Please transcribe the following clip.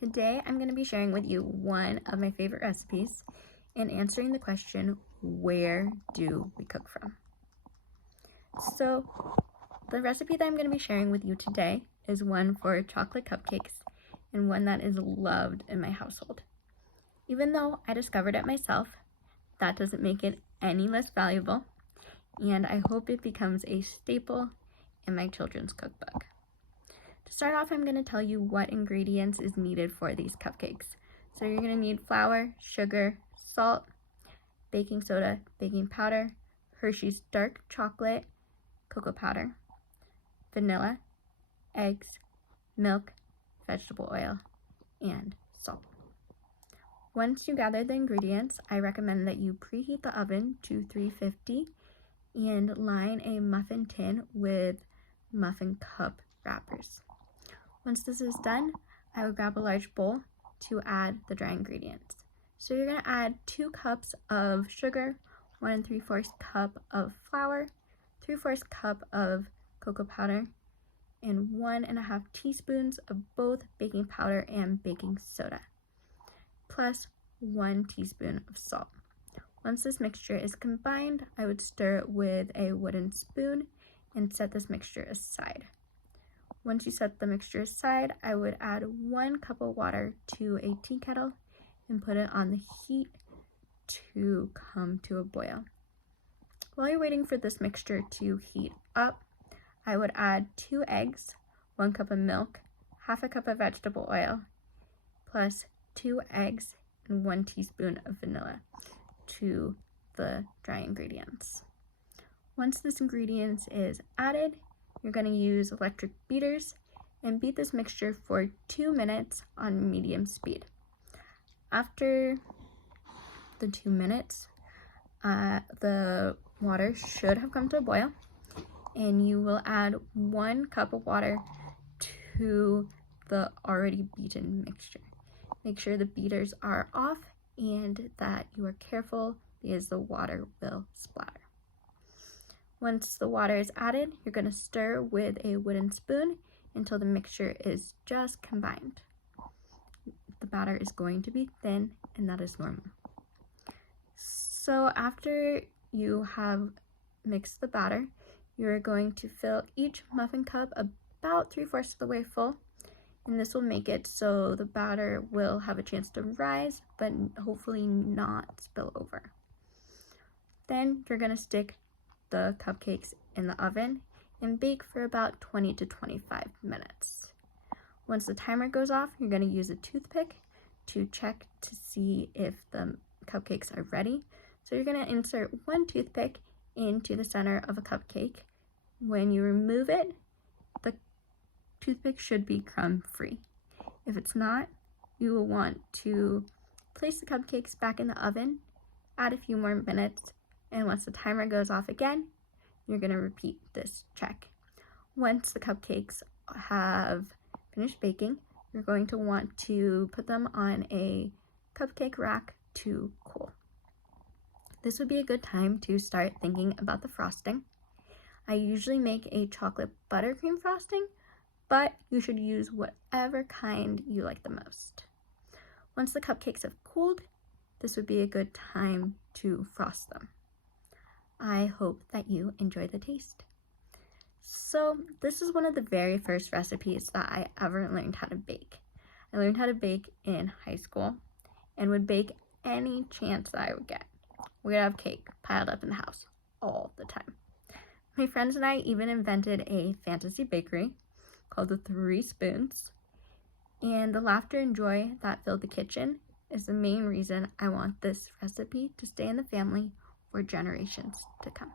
Today I'm going to be sharing with you one of my favorite recipes and answering the question, where do we cook from? So the recipe that I'm going to be sharing with you today is one for chocolate cupcakes and one that is loved in my household. Even though I discovered it myself, that doesn't make it any less valuable, and I hope it becomes a staple in my children's cookbook. To start off, I'm going to tell you what ingredients is needed for these cupcakes. So you're going to need flour, sugar, salt, baking soda, baking powder, Hershey's dark chocolate, cocoa powder, vanilla, eggs, milk, vegetable oil, and salt. Once you gather the ingredients, I recommend that you preheat the oven to 350 and line a muffin tin with muffin cup wrappers. Once this is done, I would grab a large bowl to add the dry ingredients. So you're going to add 2 cups of sugar, 1 3/4 cup of flour, 3/4 cup of cocoa powder, and 1.5 teaspoons of both baking powder and baking soda, plus 1 teaspoon of salt. Once this mixture is combined, I would stir it with a wooden spoon and set this mixture aside. Once you set the mixture aside, I would add 1 cup of water to a tea kettle and put it on the heat to come to a boil. While you're waiting for this mixture to heat up, I would add 2 eggs, 1 cup of milk, half a cup of vegetable oil, plus 2 eggs and 1 teaspoon of vanilla to the dry ingredients. Once this ingredient is added, you're going to use electric beaters and beat this mixture for 2 minutes on medium speed. After the 2 minutes, the water should have come to a boil, and you will add 1 cup of water to the already beaten mixture. Make sure the beaters are off and that you are careful because the water will splatter. Once the water is added, you're going to stir with a wooden spoon until the mixture is just combined. The batter is going to be thin, and that is normal. So after you have mixed the batter, you're going to fill each muffin cup about 3/4 of the way full, and this will make it so the batter will have a chance to rise, but hopefully not spill over. Then you're going to stick the cupcakes in the oven and bake for about 20 to 25 minutes. Once the timer goes off, you're going to use a toothpick to check to see if the cupcakes are ready. So you're going to insert 1 toothpick into the center of a cupcake. When you remove it, the toothpick should be crumb-free. If it's not, you will want to place the cupcakes back in the oven, add a few more minutes, and once the timer goes off again, you're going to repeat this check. Once the cupcakes have finished baking, you're going to want to put them on a cupcake rack to cool. This would be a good time to start thinking about the frosting. I usually make a chocolate buttercream frosting, but you should use whatever kind you like the most. Once the cupcakes have cooled, this would be a good time to frost them. I hope that you enjoy the taste. So this is one of the very first recipes that I ever learned how to bake. I learned how to bake in high school and would bake any chance that I would get. We'd have cake piled up in the house all the time. My friends and I even invented a fantasy bakery called the 3 Spoons, and the laughter and joy that filled the kitchen is the main reason I want this recipe to stay in the family for generations to come.